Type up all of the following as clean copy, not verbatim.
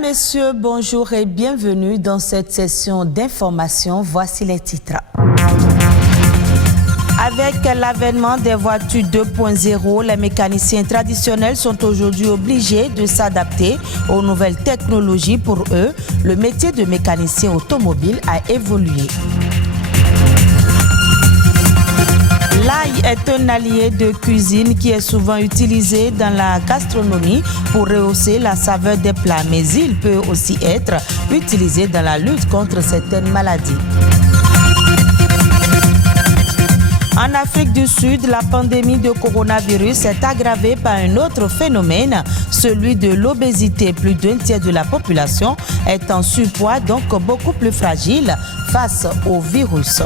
Mesdames, Messieurs, bonjour et bienvenue dans cette session d'information. Voici les titres. Avec l'avènement des voitures 2.0, les mécaniciens traditionnels sont aujourd'hui obligés de s'adapter aux nouvelles technologies. Pour eux, le métier de mécanicien automobile a évolué. L'ail est un allié de cuisine qui est souvent utilisé dans la gastronomie pour rehausser la saveur des plats, mais il peut aussi être utilisé dans la lutte contre certaines maladies. En Afrique du Sud, la pandémie de coronavirus est aggravée par un autre phénomène, celui de l'obésité. Plus d'un tiers de la population est en surpoids, donc beaucoup plus fragile face au virus.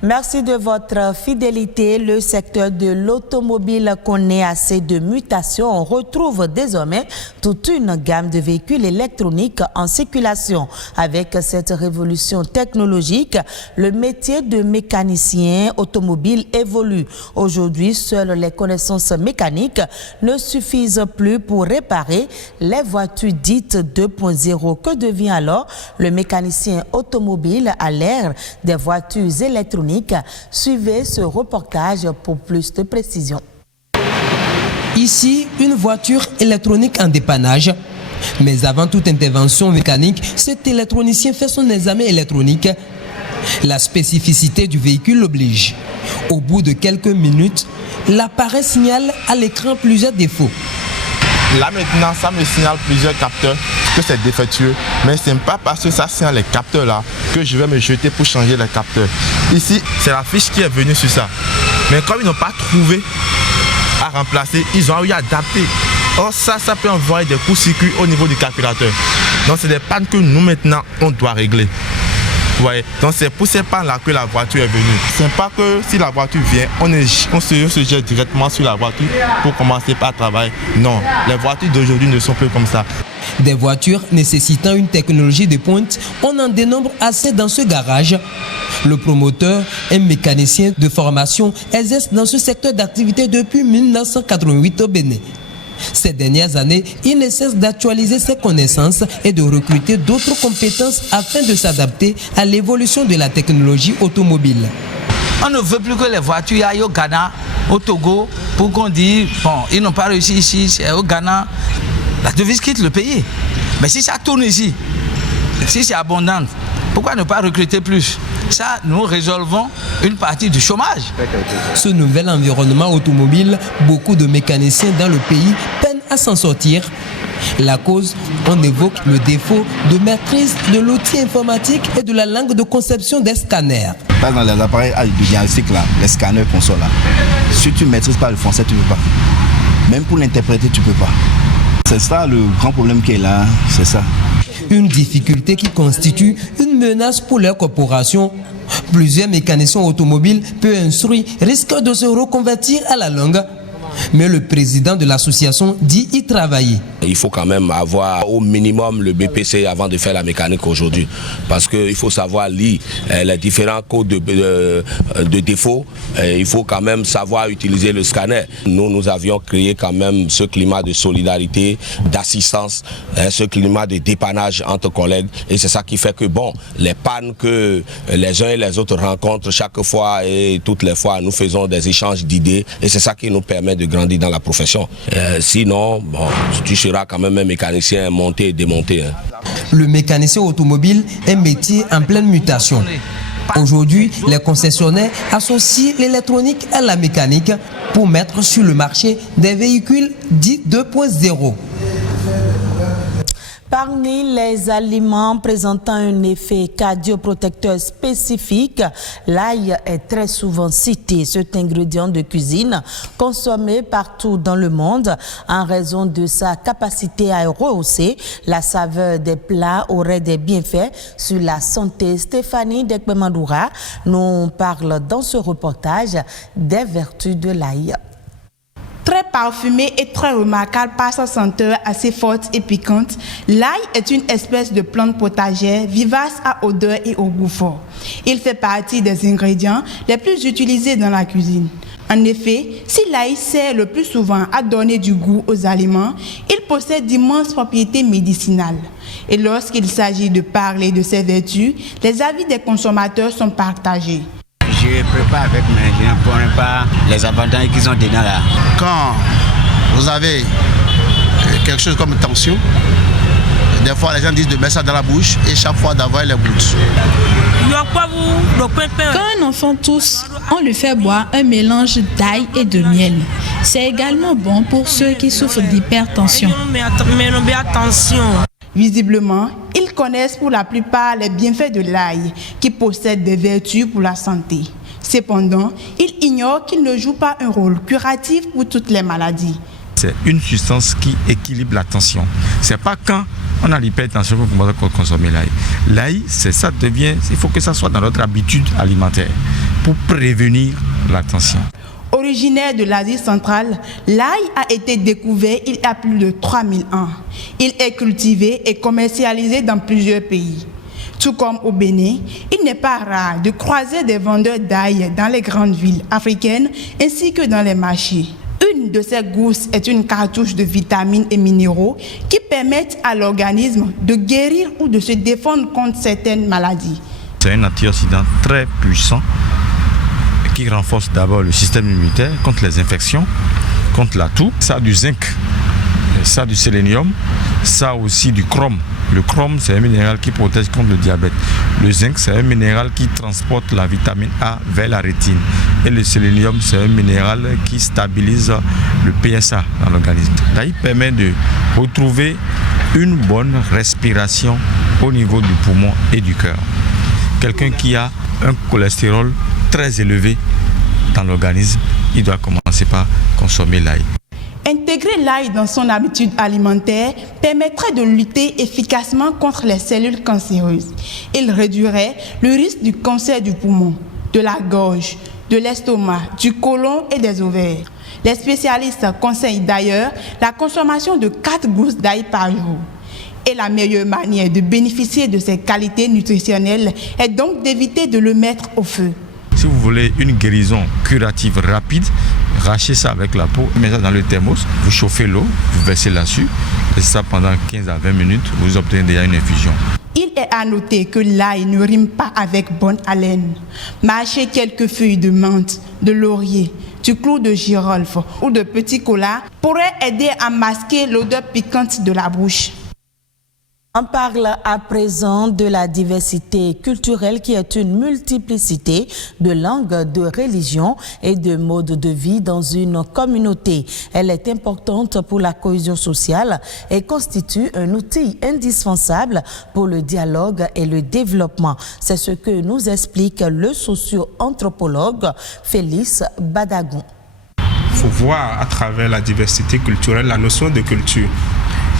Merci de votre fidélité. Le secteur de l'automobile connaît assez de mutations. On retrouve désormais toute une gamme de véhicules électroniques en circulation. Avec cette révolution technologique, le métier de mécanicien automobile évolue. Aujourd'hui, seules les connaissances mécaniques ne suffisent plus pour réparer les voitures dites 2.0. Que devient alors le mécanicien automobile à l'ère des voitures électroniques? Suivez ce reportage pour plus de précision. Ici, une voiture électronique en dépannage. Mais avant toute intervention mécanique, cet électronicien fait son examen électronique. La spécificité du véhicule l'oblige. Au bout de quelques minutes, l'appareil signale à l'écran plusieurs défauts. Là maintenant, ça me signale plusieurs capteurs que c'est défectueux. Mais ce n'est pas parce que ça signale les capteurs là que je vais me jeter pour changer les capteurs. Ici, c'est la fiche qui est venue sur ça. Mais comme ils n'ont pas trouvé à remplacer, ils ont eu à adapter. Or ça peut envoyer des courts-circuits au niveau du calculateur. Donc c'est des pannes que nous maintenant, on doit régler. Ouais. Donc c'est pour ces pannes-là que la voiture est venue. Ce n'est pas que si la voiture vient, on se jette directement sur la voiture pour commencer par travailler. Non, les voitures d'aujourd'hui ne sont plus comme ça. Des voitures nécessitant une technologie de pointe, on en dénombre assez dans ce garage. Le promoteur, un mécanicien de formation, exerce dans ce secteur d'activité depuis 1988 au Bénin. Ces dernières années, il ne cesse d'actualiser ses connaissances et de recruter d'autres compétences afin de s'adapter à l'évolution de la technologie automobile. On ne veut plus que les voitures aillent au Ghana, au Togo, pour qu'on dise, bon, ils n'ont pas réussi ici, c'est au Ghana. La devise quitte le pays. Mais si ça tourne ici, si c'est abondant, pourquoi ne pas recruter plus? Ça, nous résolvons une partie du chômage. Ce nouvel environnement automobile, beaucoup de mécaniciens dans le pays peinent à s'en sortir. La cause, on évoque le défaut de maîtrise de l'outil informatique et de la langue de conception des scanners. Par exemple, les appareils de diagnostic, là, les scanners consoles, là, si tu ne maîtrises pas le français, tu ne peux pas. Même pour l'interpréter, tu ne peux pas. C'est ça le grand problème qui est là, c'est ça. Une difficulté qui constitue une menace pour leur corporation. Plusieurs mécaniciens automobiles peu instruits risquent de se reconvertir à la longue. Mais le président de l'association dit y travailler. Il faut quand même avoir au minimum le BPC avant de faire la mécanique aujourd'hui. Parce qu'il faut savoir lire les différents codes de défaut. Il faut quand même savoir utiliser le scanner. Nous avions créé quand même ce climat de solidarité, d'assistance, ce climat de dépannage entre collègues. Et c'est ça qui fait que bon, les pannes que les uns et les autres rencontrent chaque fois et toutes les fois, nous faisons des échanges d'idées. Et c'est ça qui nous permet de grandir dans la profession. Sinon, bon, tu seras quand même un mécanicien monté et démonté. Le mécanicien automobile est un métier en pleine mutation. Aujourd'hui, les concessionnaires associent l'électronique à la mécanique pour mettre sur le marché des véhicules dits 2.0. Parmi les aliments présentant un effet cardioprotecteur spécifique, l'ail est très souvent cité. Cet ingrédient de cuisine consommé partout dans le monde en raison de sa capacité à rehausser la saveur des plats aurait des bienfaits sur la santé. Stéphanie Dekbemandoura nous parle dans ce reportage des vertus de l'ail. Très parfumé et très remarquable par sa senteur assez forte et piquante, l'ail est une espèce de plante potagère vivace à odeur et au goût fort. Il fait partie des ingrédients les plus utilisés dans la cuisine. En effet, si l'ail sert le plus souvent à donner du goût aux aliments, il possède d'immenses propriétés médicinales. Et lorsqu'il s'agit de parler de ses vertus, les avis des consommateurs sont partagés. Je prépare avec, mais je ne connais pas les avantages qu'ils ont dedans là. Quand vous avez quelque chose comme tension, des fois les gens disent de mettre ça dans la bouche et chaque fois d'avoir les gouttes. Quand un enfant tousse, on lui fait boire un mélange d'ail et de miel. C'est également bon pour ceux qui souffrent d'hypertension. Visiblement, ils connaissent pour la plupart les bienfaits de l'ail, qui possède des vertus pour la santé. Cependant, ils ignorent qu'il ne joue pas un rôle curatif pour toutes les maladies. C'est une substance qui équilibre la tension. C'est pas quand on a l'hypertension qu'on commence à consommer l'ail. L'ail, c'est ça devient, il faut que ça soit dans notre habitude alimentaire pour prévenir la tension. Originaire de l'Asie centrale, l'ail a été découvert il y a plus de 3000 ans. Il est cultivé et commercialisé dans plusieurs pays. Tout comme au Bénin, il n'est pas rare de croiser des vendeurs d'ail dans les grandes villes africaines ainsi que dans les marchés. Une de ces gousses est une cartouche de vitamines et minéraux qui permettent à l'organisme de guérir ou de se défendre contre certaines maladies. C'est un antioxydant très puissant qui renforce d'abord le système immunitaire contre les infections, contre la toux. Ça a du zinc, ça a du sélénium, ça a aussi du chrome. Le chrome, c'est un minéral qui protège contre le diabète. Le zinc, c'est un minéral qui transporte la vitamine A vers la rétine. Et le sélénium, c'est un minéral qui stabilise le PSA dans l'organisme. L'ail permet de retrouver une bonne respiration au niveau du poumon et du cœur. Quelqu'un qui a un cholestérol très élevé dans l'organisme, il doit commencer par consommer l'ail. Intégrer l'ail dans son habitude alimentaire permettrait de lutter efficacement contre les cellules cancéreuses. Il réduirait le risque du cancer du poumon, de la gorge, de l'estomac, du côlon et des ovaires. Les spécialistes conseillent d'ailleurs la consommation de 4 gousses d'ail par jour. Et la meilleure manière de bénéficier de ses qualités nutritionnelles est donc d'éviter de le mettre au feu. Si vous voulez une guérison curative rapide, rachez ça avec la peau, mettez ça dans le thermos, vous chauffez l'eau, vous versez là-dessus, laissez ça pendant 15 à 20 minutes, vous obtenez déjà une infusion. Il est à noter que l'ail ne rime pas avec bonne haleine. Mâcher quelques feuilles de menthe, de laurier, du clou de girofle ou de petit cola pourrait aider à masquer l'odeur piquante de la bouche. On parle à présent de la diversité culturelle qui est une multiplicité de langues, de religions et de modes de vie dans une communauté. Elle est importante pour la cohésion sociale et constitue un outil indispensable pour le dialogue et le développement. C'est ce que nous explique le socio-anthropologue Félix Badagon. Il faut voir à travers la diversité culturelle la notion de culture.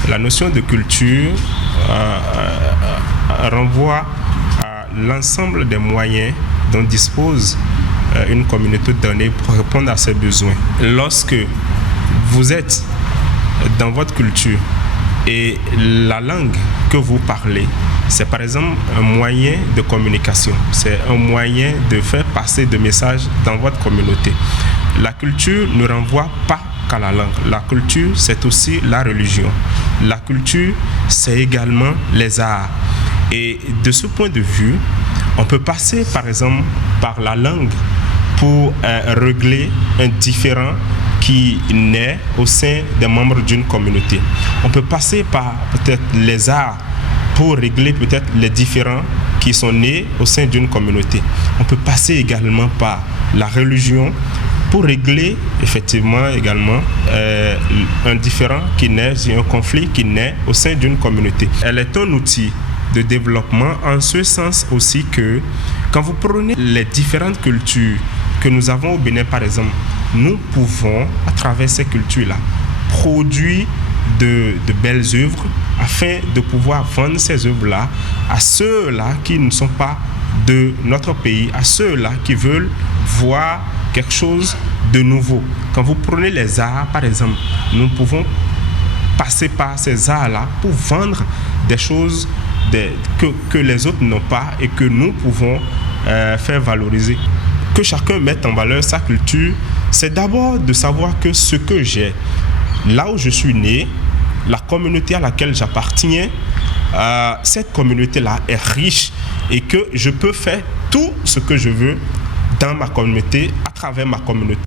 La notion de culture renvoie à l'ensemble des moyens dont dispose une communauté donnée pour répondre à ses besoins. Lorsque vous êtes dans votre culture et la langue que vous parlez, c'est par exemple un moyen de communication, c'est un moyen de faire passer des messages dans votre communauté. La culture ne renvoie pas qu'à la langue. La culture, c'est aussi la religion. La culture, c'est également les arts. Et de ce point de vue, on peut passer par exemple par la langue pour régler un différend qui naît au sein des membres d'une communauté. On peut passer par peut-être les arts pour régler peut-être les différends qui sont nés au sein d'une communauté. On peut passer également par la religion pour régler effectivement également un différend qui naît, un conflit qui naît au sein d'une communauté. Elle est un outil de développement en ce sens aussi que quand vous prenez les différentes cultures que nous avons au Bénin par exemple, nous pouvons à travers ces cultures-là produire de belles œuvres afin de pouvoir vendre ces œuvres-là à ceux-là qui ne sont pas de notre pays, à ceux-là qui veulent voir quelque chose de nouveau. Quand vous prenez les arts, par exemple, nous pouvons passer par ces arts-là pour vendre des choses que les autres n'ont pas et que nous pouvons faire valoriser. que chacun mette en valeur sa culture, c'est d'abord de savoir que ce que j'ai, là où je suis né, la communauté à laquelle j'appartiens, cette communauté-là est riche et que je peux faire tout ce que je veux dans ma communauté, à travers ma communauté.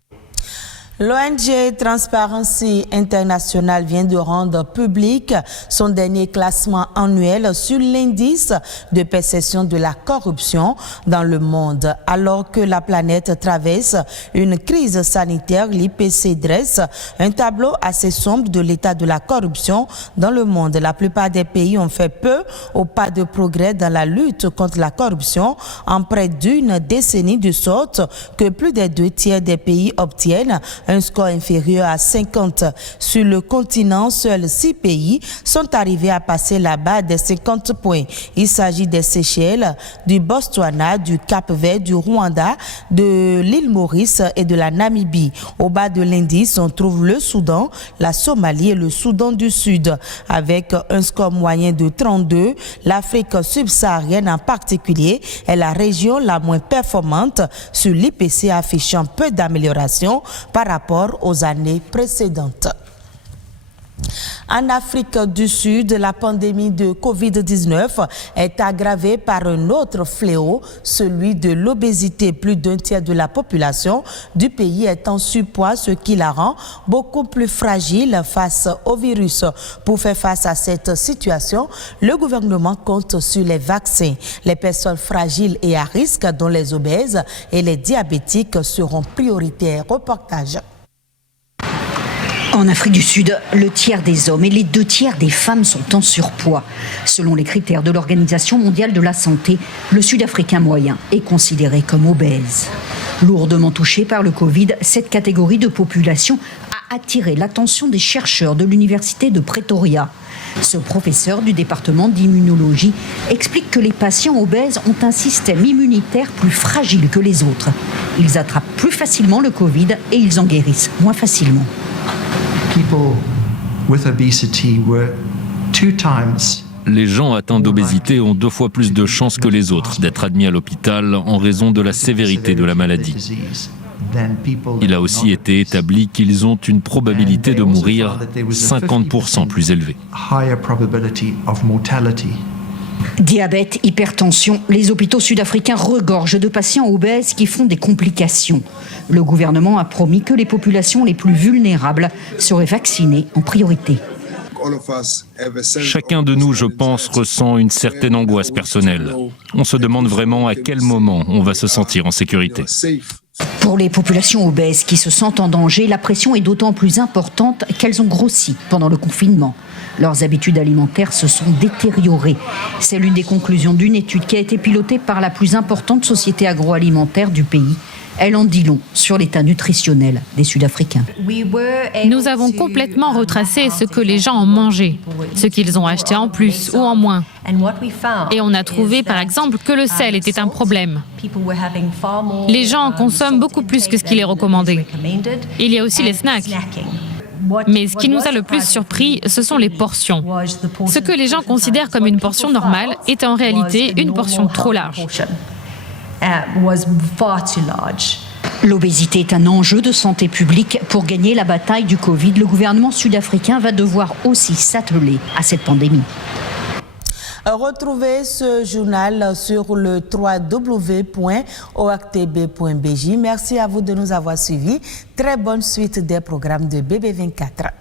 L'ONG Transparency International vient de rendre public son dernier classement annuel sur l'indice de perception de la corruption dans le monde. Alors que la planète traverse une crise sanitaire, l'IPC dresse un tableau assez sombre de l'état de la corruption dans le monde. La plupart des pays ont fait peu ou pas de progrès dans la lutte contre la corruption en près d'une décennie, de sorte que plus des 2/3 des pays obtiennent un score inférieur à 50. Sur le continent, seuls 6 pays sont arrivés à passer la barre des 50 points. Il s'agit des Seychelles, du Botswana, du Cap-Vert, du Rwanda, de l'île Maurice et de la Namibie. Au bas de l'indice, on trouve le Soudan, la Somalie et le Soudan du Sud. Avec un score moyen de 32, l'Afrique subsaharienne en particulier est la région la moins performante sur l'IPC, affichant peu d'amélioration par rapport aux années précédentes. En Afrique du Sud, la pandémie de Covid-19 est aggravée par un autre fléau, celui de l'obésité. Plus d'un tiers de la population du pays est en surpoids, ce qui la rend beaucoup plus fragile face au virus. Pour faire face à cette situation, le gouvernement compte sur les vaccins. Les personnes fragiles et à risque, dont les obèses et les diabétiques, seront prioritaires. Reportage. En Afrique du Sud, le tiers des hommes et les 2/3 des femmes sont en surpoids. Selon les critères de l'Organisation mondiale de la santé, le Sud-Africain moyen est considéré comme obèse. Lourdement touché par le Covid, cette catégorie de population a attiré l'attention des chercheurs de l'Université de Pretoria. Ce professeur du département d'immunologie explique que les patients obèses ont un système immunitaire plus fragile que les autres. Ils attrapent plus facilement le Covid et ils en guérissent moins facilement. Les gens atteints d'obésité ont 2 fois plus de chances que les autres d'être admis à l'hôpital en raison de la sévérité de la maladie. Il a aussi été établi qu'ils ont une probabilité de mourir 50% plus élevée. Diabète, hypertension, les hôpitaux sud-africains regorgent de patients obèses qui font des complications. Le gouvernement a promis que les populations les plus vulnérables seraient vaccinées en priorité. Chacun de nous, je pense, ressent une certaine angoisse personnelle. On se demande vraiment à quel moment on va se sentir en sécurité. Pour les populations obèses qui se sentent en danger, la pression est d'autant plus importante qu'elles ont grossi pendant le confinement. Leurs habitudes alimentaires se sont détériorées. C'est l'une des conclusions d'une étude qui a été pilotée par la plus importante société agroalimentaire du pays. Elle en dit long sur l'état nutritionnel des Sud-Africains. Nous avons complètement retracé ce que les gens ont mangé, ce qu'ils ont acheté en plus ou en moins. Et on a trouvé par exemple que le sel était un problème. Les gens en consomment beaucoup plus que ce qu'il est recommandé. Il y a aussi les snacks. Mais ce qui nous a le plus surpris, ce sont les portions. Ce que les gens considèrent comme une portion normale est en réalité une portion trop large. L'obésité est un enjeu de santé publique. Pour gagner la bataille du Covid, le gouvernement sud-africain va devoir aussi s'atteler à cette pandémie. Retrouvez ce journal sur le www.oactb.bj. Merci à vous de nous avoir suivis. Très bonne suite des programmes de BB24.